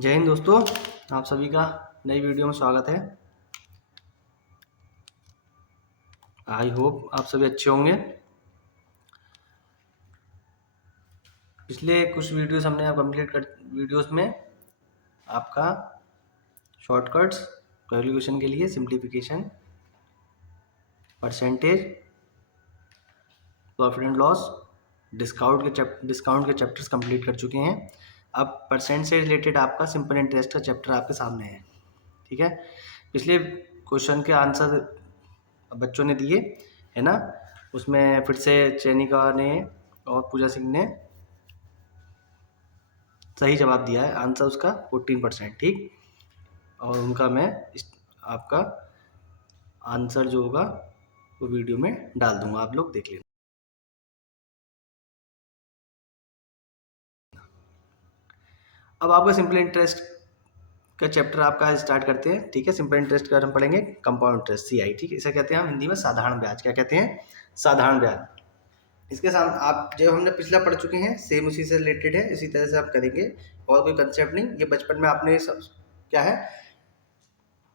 जय हिंद दोस्तों, आप सभी का नई वीडियो में स्वागत है। आई होप आप सभी अच्छे होंगे। पिछले कुछ वीडियोस हमने वीडियोस में आपका शॉर्टकट्स, कैलकुलेशन के लिए simplification, percentage, profit and loss, discount के चैप्टर्स कंप्लीट कर चुके हैं। अब परसेंट से रिलेटेड आपका सिंपल इंटरेस्ट का चैप्टर आपके सामने है। ठीक है, पिछले क्वेश्चन के आंसर बच्चों ने दिए है ना। उसमें फिर से चैनिका ने और पूजा सिंह ने सही जवाब दिया है। आंसर उसका 14%। ठीक, और उनका मैं आपका आंसर जो होगा वो वीडियो में डाल दूंगा, आप लोग देख लेना। अब आपका सिंपल इंटरेस्ट का चैप्टर आपका स्टार्ट करते हैं। ठीक है, सिंपल इंटरेस्ट का हम पढ़ेंगे कंपाउंड इंटरेस्ट, CI। ठीक है, इसे कहते हैं हम हिंदी में साधारण ब्याज। क्या कहते हैं? साधारण ब्याज। इसके साथ आप जो हमने पिछला पढ़ चुके हैं सेम उसी से रिलेटेड है, इसी तरह से आप करेंगे और कोई कंसेप्ट नहीं। ये बचपन में आपने सब क्या है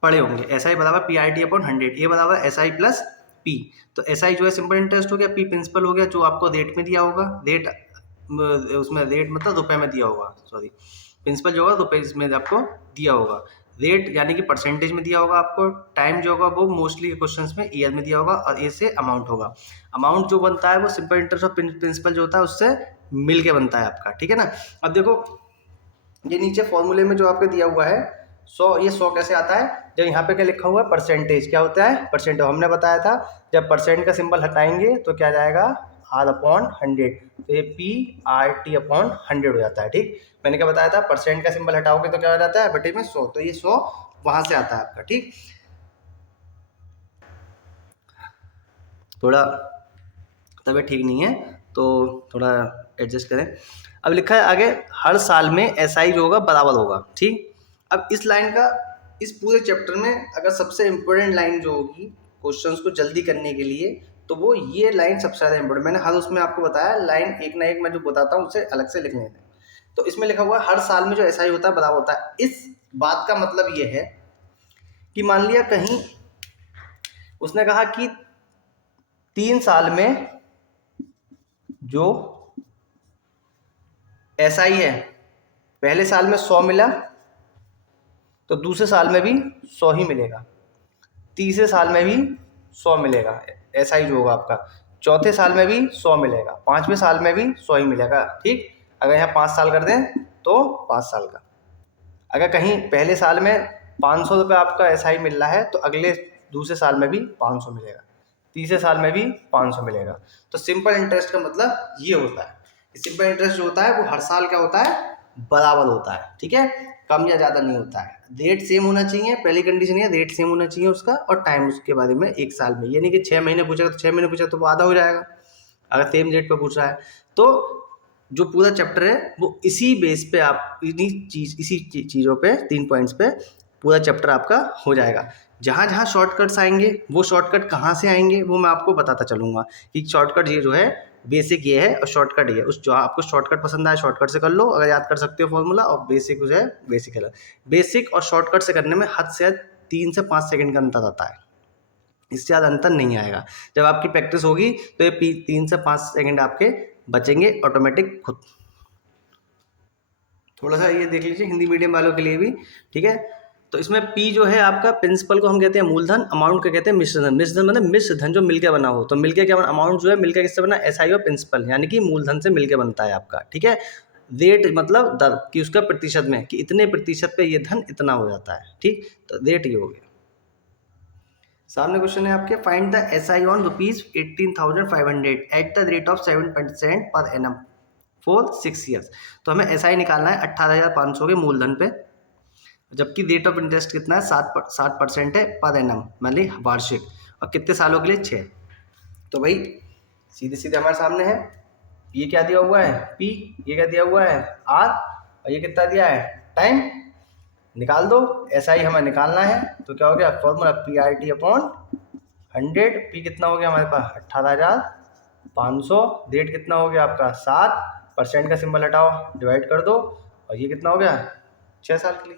पढ़े होंगे। SI बराबर PRT/100, ये बराबर SI प्लस P। तो SI जो है सिंपल इंटरेस्ट हो गया, P प्रिंसिपल हो गया, जो आपको रेट में दिया होगा। रेट उसमें रेट मतलब रुपए में दिया होगा, सॉरी, प्रिंसिपल जो होगा रुपए में आपको दिया होगा। रेट यानी कि परसेंटेज में दिया होगा आपको। टाइम जो होगा वो मोस्टली क्वेश्चंस में ईयर में दिया होगा, और ए से अमाउंट होगा। अमाउंट जो बनता है वो सिंपल इंटरेस्ट और प्रिंसिपल जो होता है उससे मिल के बनता है आपका। ठीक है ना। अब देखो, ये नीचे फॉर्मूले में जो आपको दिया हुआ है 100, ये 100 कैसे आता है? जब यहाँ पे क्या लिखा हुआ है परसेंटेज, क्या होता है? परसेंटेज। हमने बताया था जब परसेंट का सिंबल हटाएंगे तो क्या जाएगा? R/100। तो ये PRT/100 हो जाता है। ठीक, मैंने क्या बताया था? परसेंट का सिंबल हटाओगे तो क्या हो जाता है? बटे में 100। तो ये 100 वहां से आता है आपका। ठीक, थोड़ा तबीयत ठीक नहीं है तो थोड़ा एडजस्ट करें। अब लिखा है आगे, हर साल में SI जो होगा बराबर होगा। ठीक, अब इस लाइन का इस पूरे चैप्टर में अगर सबसे इम्पोर्टेंट लाइन जो होगी क्वेश्चंस को जल्दी करने के लिए, तो वो ये लाइन सबसे ज़्यादा इम्पोर्टेंट। मैंने हर उसमें आपको बताया लाइन एक ना एक मैं जो बताता हूँ उसे अलग से लिखने दें। तो इसमें लिखा हुआ है हर साल में जो SI होता है बराबर होता है। इस बात का मतलब ये है कि मान लिया कहीं उसने कहा कि 3 साल में जो SI है, पहले साल में 100 मिला तो दूसरे साल में भी 100 ही मिलेगा, तीसरे साल में भी 100 मिलेगा SI जो होगा आपका, चौथे साल में भी 100 मिलेगा, पांचवें साल में भी 100 ही मिलेगा। ठीक, अगर यहाँ 5 साल कर दें तो 5 साल का। अगर कहीं पहले साल में 500 रुपये आपका SI मिल रहा है तो अगले दूसरे साल में भी 500 मिलेगा, तीसरे साल में भी 500 मिलेगा। तो सिंपल इंटरेस्ट का मतलब ये होता है। सिंपल इंटरेस्ट जो होता है वो हर साल क्या होता है? बराबर होता है। ठीक है, कम या ज़्यादा नहीं होता है। रेट सेम होना चाहिए, पहली कंडीशन है रेट सेम होना चाहिए उसका, और टाइम उसके बारे में 1 साल में। ये नहीं कि 6 महीने पूछेगा तो 6 महीने पूछा तो वो आधा हो जाएगा अगर सेम रेट पर पूछ रहा है। तो जो पूरा चैप्टर है वो इसी बेस पे आप इसी चीज़ों पे 3 पॉइंट्स पे पूरा चैप्टर आपका हो जाएगा। जहाँ जहाँ शॉर्टकट्स आएंगे वो शॉर्टकट कहाँ से आएंगे वो मैं आपको बताता चलूँगा कि शॉर्टकट ये जो है बेसिक ये है और शॉर्टकट ये है। उस जो आपको शॉर्टकट पसंद आए शॉर्टकट से कर लो अगर याद कर सकते हो फॉर्मूला, और बेसिक जो है बेसिक है। बेसिक और शॉर्टकट से करने में हद से हद 3 से 5 सेकंड का अंतर आता है, इससे ज़्यादा अंतर नहीं आएगा। जब आपकी प्रैक्टिस होगी तो ये 3 से 5 सेकंड आपके बचेंगे ऑटोमेटिक खुद। थोड़ा सा ये देख लीजिए हिंदी मीडियम वालों के लिए भी। ठीक है, तो इसमें P जो है आपका, प्रिंसिपल को हम कहते हैं मूलधन, अमाउंट को कहते हैं मिश्रधन। मिश्रधन मतलब मिश्र धन जो मिलकर बना हो। तो मिलकर क्या बना? अमाउंट जो है मिलकर किससे बना? SI और प्रिंसिपल यानी कि मूलधन से मिलकर बनता है आपका। ठीक है, रेट मतलब दर कि उसका प्रतिशत में कि इतने प्रतिशत पे ये धन इतना हो जाता है। ठीक, तो रेट ये हो गया। सामने क्वेश्चन है आपके, find the SI on ₹18,500 at the rate of 7% per annum for 6 years. तो हमें SI निकालना है 18,500 के मूलधन पे, जबकि रेट ऑफ इंटरेस्ट कितना है? 7% है पर एनम, मतलब वार्षिक, और कितने सालों के लिए? 6। तो भाई सीधे सीधे हमारे सामने है, ये क्या दिया हुआ है? P, ये क्या दिया हुआ है? R, और ये कितना दिया है? टाइम। निकाल दो, SI हमें निकालना है। तो क्या हो गया फॉर्मूला? PRT/100। P कितना हो गया हमारे पास? 18,500। रेट कितना हो गया आपका? 7, परसेंट का सिंबल हटाओ, डिवाइड कर दो, और ये कितना हो गया? 6 साल के लिए।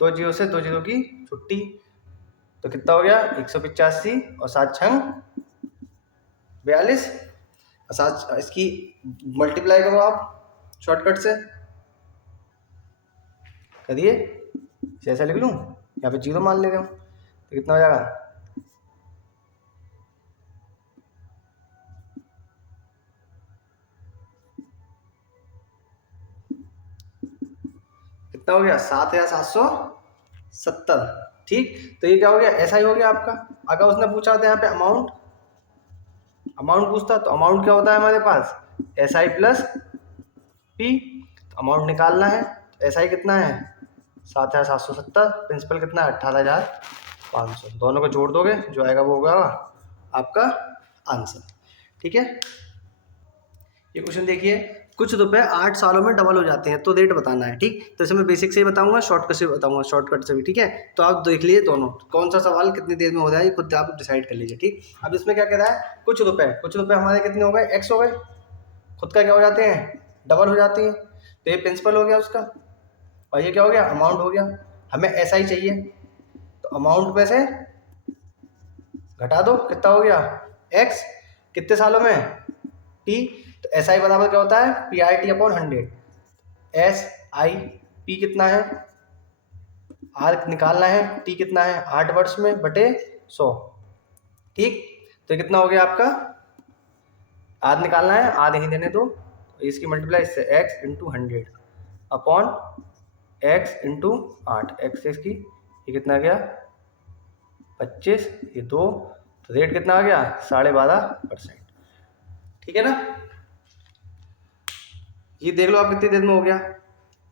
2 जीरो से 2 जीरो की छुट्टी, तो कितना हो गया 185 और 7 छंग 42, और 7 इसकी मल्टीप्लाई करो आप शॉर्टकट से करिए, ऐसा लिख लूँ, यहाँ पे जीरो मान ले रहा हूँ, तो कितना हो जाएगा कितना हो गया 7,770। ठीक, तो ये क्या हो गया ऐसा ही हो गया आपका। अगर उसने पूछा होता है यहाँ पे अमाउंट, अमाउंट पूछता तो अमाउंट क्या होता है हमारे पास एस आई प्लस पी, तो अमाउंट निकालना है, एस आई कितना है 7,770, प्रिंसिपल कितना है 18,500, दोनों को जोड़ दोगे जो आएगा वो होगा आपका आंसर। ठीक है, ये क्वेश्चन देखिए, कुछ रुपए 8 सालों में डबल हो जाते हैं तो रेट बताना है। ठीक, तो इसे मैं बेसिक से ही बताऊंगा, शॉर्टकट से बताऊंगा, शॉर्टकट से भी। ठीक है, तो आप देख लीजिए दोनों कौन सा सवाल कितनी देर में हो रहा है, खुद आप डिसाइड कर लीजिए। ठीक, अब इसमें क्या कह रहा है, कुछ रुपए हमारे कितने हो गए एक्स हो गए, खुद का क्या हो जाते हैं डबल हो जाती हैं, तो ये प्रिंसिपल हो गया उसका, और ये क्या हो गया अमाउंट हो गया। हमें ऐसा ही चाहिए, तो अमाउंट में से घटा दो, कितना हो गया एक्स, कितने सालों में टी, तो एस आई बराबर क्या होता है P I T upon 100, S I P कितना है आर निकालना है, टी कितना है 8 वर्ष में बटे 100। ठीक, तो कितना हो गया आपका आर निकालना है, आर यहीं देने दो, तो इसकी मल्टीप्लाई इससे x into 100 upon x into 8, x इसकी ये कितना गया 25, ये 2, तो रेट कितना आ गया 12.5%। ठीक है ना, ये देख लो आप कितनी देर में हो गया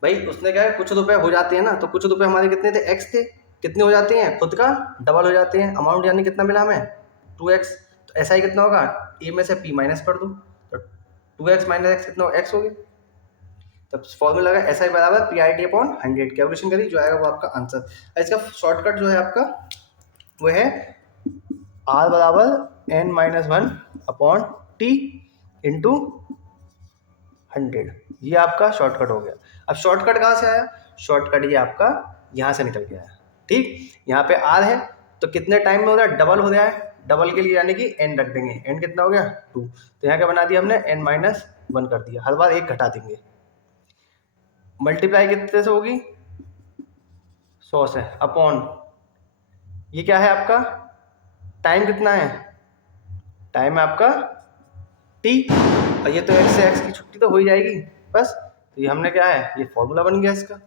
भाई। उसने क्या है कुछ रुपए हो जाते हैं ना, तो कुछ रुपए हमारे कितने थे एक्स थे, कितने हो जाते हैं खुद का डबल हो जाते हैं, अमाउंट यानी कितना मिला हमें 2x, तो ऐसा ही कितना होगा ए में से p माइनस कर दो, तो 2x माइनस एक्स कितना एक्स हो गया, तब फॉर्मूला लगा एस आई बराबर P I T upon 100, calculation करी जो आएगा वो आपका आंसर। इसका शॉर्टकट जो है आपका वो है आर बराबर N minus 1 upon T into 100, ये आपका शॉर्टकट हो गया। अब शॉर्टकट कहाँ से आया, शॉर्टकट ये आपका यहाँ से निकल के आया। ठीक, यहाँ पे आर है तो कितने टाइम में हो रहा है डबल हो रहा है, डबल के लिए यानी कि एन रख देंगे, एन कितना हो गया 2, तो यहाँ क्या बना दिया हमने एन माइनस 1 कर दिया, हर बार एक घटा देंगे, मल्टीप्लाई कितने से होगी 100 से अपॉन ये क्या है आपका टाइम कितना है, टाइम है आपका टी, और ये तो एक्स से एक्स की छुट्टी तो हो ही जाएगी बस, तो ये हमने क्या है ये फॉर्मूला बन गया इसका,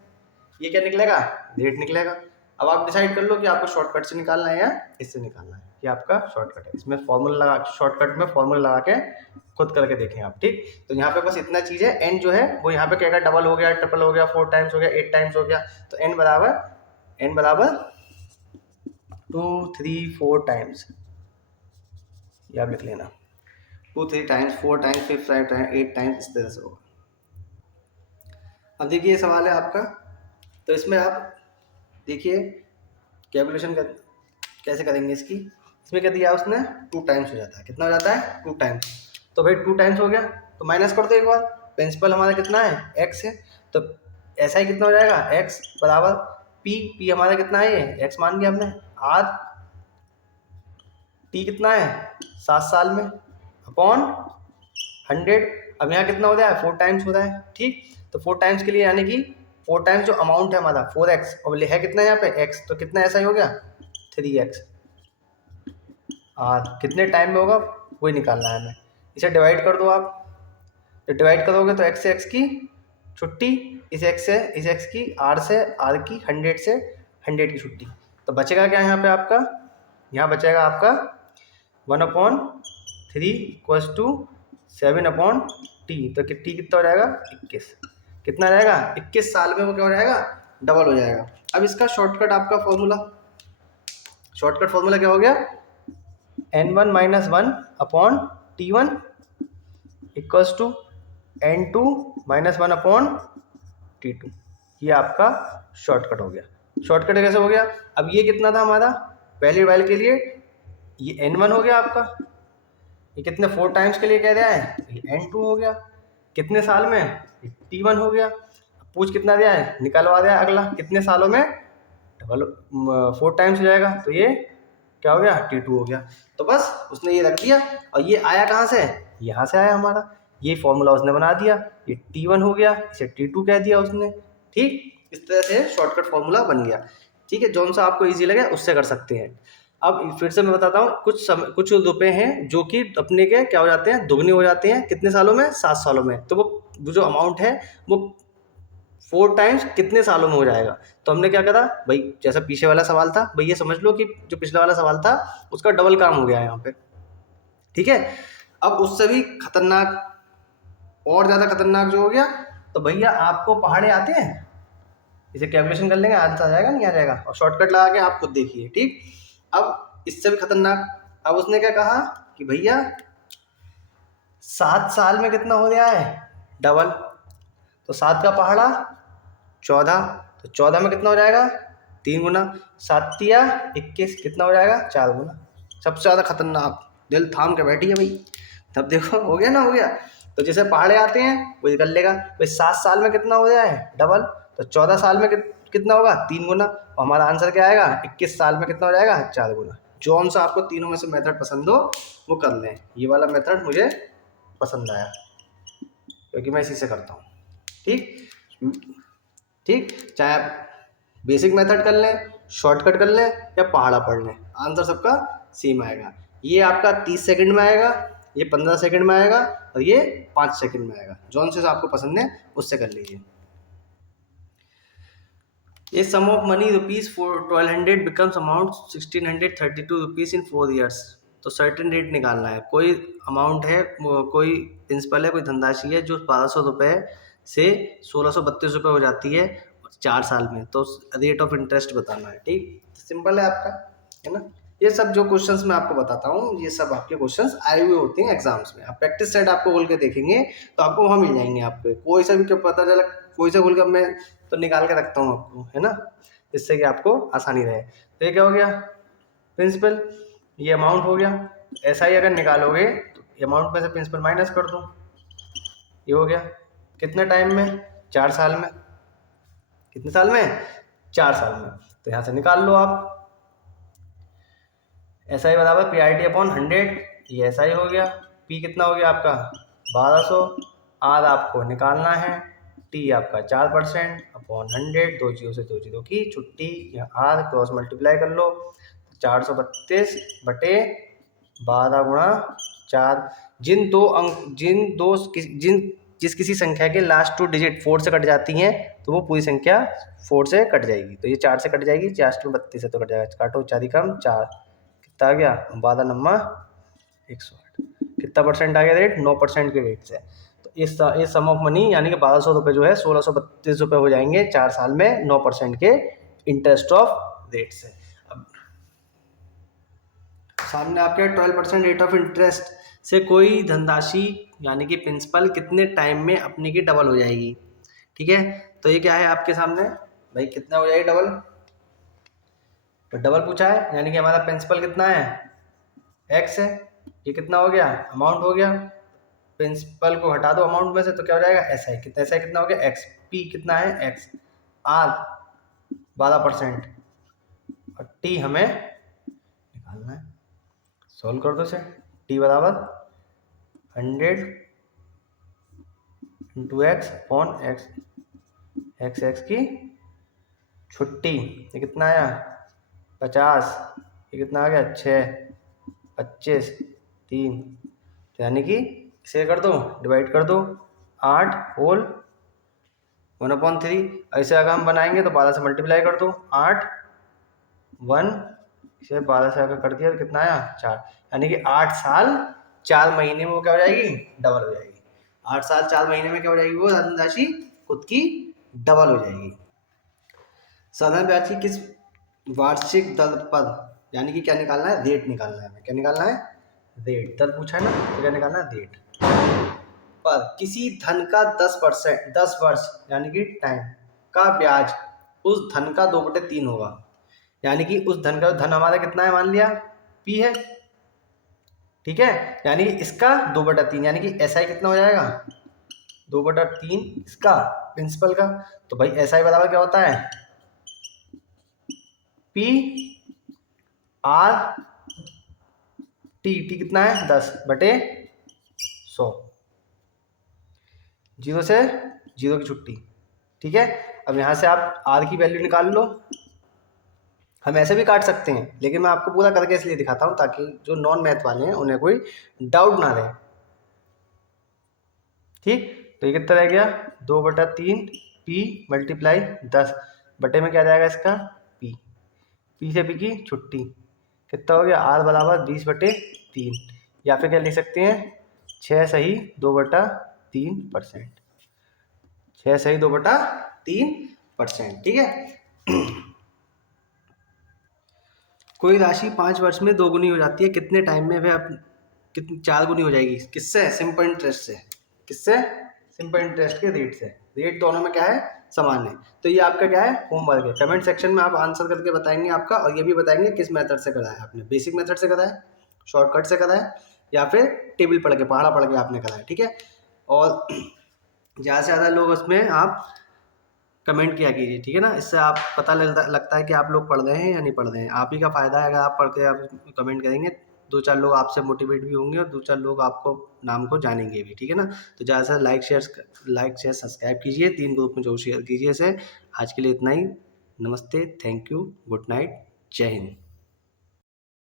ये क्या निकलेगा रेट निकलेगा। अब आप डिसाइड कर लो कि आपको शॉर्टकट से निकालना है या इससे निकालना है, ये आपका शॉर्टकट है, इसमें फॉर्मूला लगा शॉर्टकट में फॉर्मूला लगा के खुद करके देखें आप। ठीक, तो यहाँ पे बस इतना चीज़ है, एन जो है वो यहाँ पे क्या है डबल हो गया, ट्रिपल हो गया, 4 टाइम्स हो गया, 8 टाइम्स हो गया, तो एन बराबर 2 3 4 टाइम्स, ये आप लिख लेना 2 3 टाइम्स 4 टाइम्स 5 टाइम्स 8 टाइम्स इस तरह से होगा। अब देखिए ये सवाल है आपका, तो इसमें आप देखिए कैलकुलेशन कर कैसे करेंगे इसकी, इसमें क्या दिया उसने 2 टाइम्स हो जाता है, कितना हो जाता है 2 टाइम्स, तो भाई 2 टाइम्स हो गया तो माइनस कर दो एक बार, प्रिंसिपल हमारा कितना है एक्स है, तो ऐसा ही कितना हो जाएगा एक्स बराबर पी हमारा कितना है ये एक्स मान लिया हमने, आर टी कितना है 7 साल में अपॉन 100, अब यहाँ कितना हो रहा है 4 टाइम्स हो रहा है। ठीक, तो 4 टाइम्स के लिए यानी कि 4 टाइम्स जो अमाउंट है हमारा 4x और है कितना यहाँ पे x, तो कितना ऐसा ही हो गया 3x, और कितने टाइम में होगा वही निकालना है हमें, इसे डिवाइड कर दो आप, तो डिवाइड करोगे तो x से x की छुट्टी, इस x से इस x की r से r की 100 से 100 की छुट्टी, तो बचेगा क्या यहाँ पे आपका, यहाँ बचेगा आपका 1/3 इक्वल्स टू 7/t, तो t कितना हो जाएगा 21, कितना रहेगा 21 साल में वो क्या हो जाएगा डबल हो जाएगा। अब इसका शॉर्टकट आपका फॉर्मूला, शॉर्टकट फॉर्मूला क्या हो गया n1 minus 1 upon t1 equals to n2 minus 1 upon t2, ये आपका शॉर्टकट हो गया। शॉर्टकट कैसे हो गया, अब ये कितना था हमारा पहली वाले के लिए ये n1 हो गया आपका, ये कितने 4 टाइम्स के लिए कह रहा है ये n2 हो गया, कितने साल में t1 हो गया, पूछ कितना दिया है, निकलवा दिया, अगला कितने सालों में, डबल 4 टाइम्स हो जाएगा, तो ये क्या हो गया, T2 हो गया। तो बस उसने ये रख दिया, और ये आया कहाँ से, यहाँ से आया हमारा, ये फॉर्मूला उसने बना दिया, ये T1 हो गया, इसे T2 कह दिया उसने। ठीक, इस तरह से शॉर्टकट फॉर्मूला बन गया। ठीक है, जौन सा आपको ईजी लगे उससे कर सकते हैं। अब फिर से मैं बताता हूँ, कुछ रुपए हैं जो कि अपने के क्या हो जाते हैं, दुगने हो जाते हैं, कितने सालों में, 7 सालों में। तो वो जो अमाउंट है वो 4 टाइम्स कितने सालों में हो जाएगा। तो हमने क्या करा भाई, जैसा पीछे वाला सवाल था भाई, ये समझ लो कि जो पिछला वाला सवाल था उसका डबल काम हो गया है यहाँ पे। ठीक है, अब उससे भी खतरनाक, और ज़्यादा खतरनाक जो हो गया, तो भैया आपको पहाड़े आते हैं, इसे कैलकुलेशन कर लेंगे, आंसर आ जाएगा नहीं आ जाएगा, और शॉर्टकट लगा के आप खुद देखिए। ठीक, अब इससे भी खतरनाक, अब उसने क्या कहा कि भैया 7 साल में कितना हो गया है, डबल। तो 7 का पहाड़ा 14, तो 14 में कितना हो जाएगा, 3 गुना, 7 तिया 21, कितना हो जाएगा, 4 गुना। सबसे ज़्यादा खतरनाक, दिल थाम के बैठी है भाई। तब देखो हो गया ना, हो गया। तो जैसे पहाड़े आते हैं वो कर लेगा भाई, 7 साल में कितना हो गया है, डबल। तो 14 साल में कितना होगा, 3 गुना, और हमारा आंसर क्या आएगा, 21 साल में कितना हो जाएगा, 4 गुना। जौन सा आपको तीनों में से मेथड पसंद हो वो कर लें, ये वाला मेथड मुझे पसंद आया क्योंकि मैं इसी से करता हूँ। ठीक, ठीक, चाहे आप बेसिक मेथड कर लें, शॉर्टकट कर लें, या पहाड़ा पढ़ लें, आंसर सबका सेम आएगा। ये आपका 30 सेकंड में आएगा, ये 15 सेकंड में आएगा, और ये 5 सेकंड में आएगा। जौन से आपको पसंद है उससे कर लीजिए। ये sum of money rupees 1200 becomes amount 1632 rupees in 4 years. तो सर्टेन रेट निकालना है, कोई अमाउंट है, कोई प्रिंसिपल है, कोई धनराशि है जो 1200 रुपये से 1632 रुपये हो जाती है 4 साल में, तो रेट ऑफ इंटरेस्ट बताना है। ठीक, सिंपल है आपका, है ना। ये सब जो क्वेश्चंस मैं आपको बताता हूँ, ये सब आपके क्वेश्चंस आए हुए होते हैं एग्जाम्स में। आप प्रैक्टिस सेट आपको खोल के देखेंगे तो आपको वहाँ मिल जाएंगे, आपको कोई सा भी क्यों पता चला, कोई सा खोल कर मैं तो निकाल के रखता हूँ आपको, है ना, जिससे कि आपको आसानी रहे। तो ये क्या हो गया, प्रिंसिपल, ये अमाउंट हो गया। ऐसा ही अगर निकालोगे तो अमाउंट में से प्रिंसिपल माइनस कर दो, ये हो गया। कितने टाइम में, 4 साल में, कितने साल में, 4 साल में। तो यहाँ से निकाल लो आप, ऐसा ही बराबर PRT अपॉन 100, ये ऐसा ही हो गया। P कितना हो गया आपका 1200, R आपको निकालना है, T आपका 4% अपॉन 100, 2 जीरो से 2 जीरो की छुट्टी, यहाँ R क्रॉस मल्टीप्लाई कर लो, 432 बटे 12 गुणा 4। जिस किसी संख्या के लास्ट 2 डिजिट 4 से कट जाती हैं तो वो पूरी संख्या 4 से कट जाएगी। तो ये 4 से कट जाएगी, 4 से 32 से तो कट जाएगा, काटो 4 कम 4, कितना आ गया 12 नम्मा 108। कितना परसेंट आ गया रेट, 9% के रेट से। तो इस सम ऑफ मनी यानी कि 1200 रुपये जो है 1632 रुपये हो जाएंगे 4 साल में 9% के इंटरेस्ट ऑफ रेट से। अब सामने आपके 12% रेट ऑफ इंटरेस्ट से कोई धनराशि यानी कि प्रिंसिपल कितने टाइम में अपने की डबल हो जाएगी। ठीक है, तो ये क्या है आपके सामने भाई, कितना हो जाएगी डबल, तो डबल पूछा है, यानी कि हमारा प्रिंसिपल कितना है, x है, ये कितना हो गया, अमाउंट हो गया। प्रिंसिपल को हटा दो अमाउंट में से तो क्या हो जाएगा, ऐसा है, कितना, ऐसा है, कितना हो गया x, p कितना है x, r 12% और t हमें निकालना है। सॉल्व कर दो इसे, t बराबर 100 into x upon x, x की छुट्टी, ये कितना आया 50, ये कितना आ गया 6, 25, 3, यानी कि इसे कर दो, डिवाइड कर दो, 8 होल 1/3। ऐसे अगर हम बनाएंगे तो 12 से मल्टीप्लाई कर दो, 8 1, इसे 12 से अगर कर दिया तो कितना आया 4, यानी कि 8 साल 4 महीने में वो क्या हो जाएगी, डबल हो जाएगी। 8 साल 4 महीने में क्या हो जाएगी, वो धनराशि खुद की डबल हो जाएगी। साधारण ब्याज की किस वार्षिक दर पर, यानी कि क्या निकालना है, रेट निकालना है, क्या निकालना है, रेट। दर पूछा है ना, तो क्या निकालना है, रेट पर किसी धन का 10%, 10 वर्ष यानी कि टाइम का ब्याज उस धन का 2/3 होगा। यानी कि उस धन का, धन हमारा कितना है, मान लिया P है, ठीक है, यानी कि इसका 2/3, यानी कि SI कितना हो जाएगा, 2/3 इसका प्रिंसिपल का। तो भाई SI बराबर क्या होता है, P R T, T कितना है 10/100, 0 से 0 की छुट्टी। ठीक है, अब यहाँ से आप R की वैल्यू निकाल लो। हम ऐसे भी काट सकते हैं, लेकिन मैं आपको पूरा करके इसलिए दिखाता हूँ ताकि जो नॉन मैथ वाले हैं उन्हें कोई डाउट ना रहे। ठीक, तो ये कितना रह गया, 2/3 P मल्टीप्लाई 10 बटे में क्या जाएगा इसका P, P से P की छुट्टी, कितना हो गया R बराबर 20/3, या फिर क्या लिख सकते हैं 6 सही 2/3%, 6 सही 2/3%। ठीक है। कोई राशि 5 वर्ष में 2 गुनी हो जाती है, कितने टाइम में वह कितनी 4 गुनी हो जाएगी? किससे? सिंपल इंटरेस्ट से। किससे? सिंपल इंटरेस्ट के रेट से। रेट दोनों में क्या है, समान है। तो ये आपका क्या है, होमवर्क है। कमेंट सेक्शन में आप आंसर करके बताएंगे आपका, और ये भी बताएंगे किस मेथड से कराया आपने, बेसिक मेथड से कराया, शॉर्टकट से कराया, या फिर टेबल पढ़ के, पहाड़ा पढ़ के आपने कराया। ठीक है, और ज़्यादा से ज़्यादा लोग उसमें आप कमेंट किया कीजिए। ठीक है ना, इससे आप पता लगता है कि आप लोग पढ़ रहे हैं या नहीं पढ़ रहे हैं। आप ही का फ़ायदा है अगर आप पढ़ के आप कमेंट करेंगे, 2-4 लोग आपसे मोटिवेट भी होंगे और 2-4 लोग आपको नाम को जानेंगे भी। ठीक है ना, तो ज़्यादा से लाइक शेयर सब्सक्राइब कीजिए, 3 ग्रुप में जो शेयर कीजिए इसे। आज के लिए इतना ही, नमस्ते, थैंक यू, गुड नाइट, जय हिंद।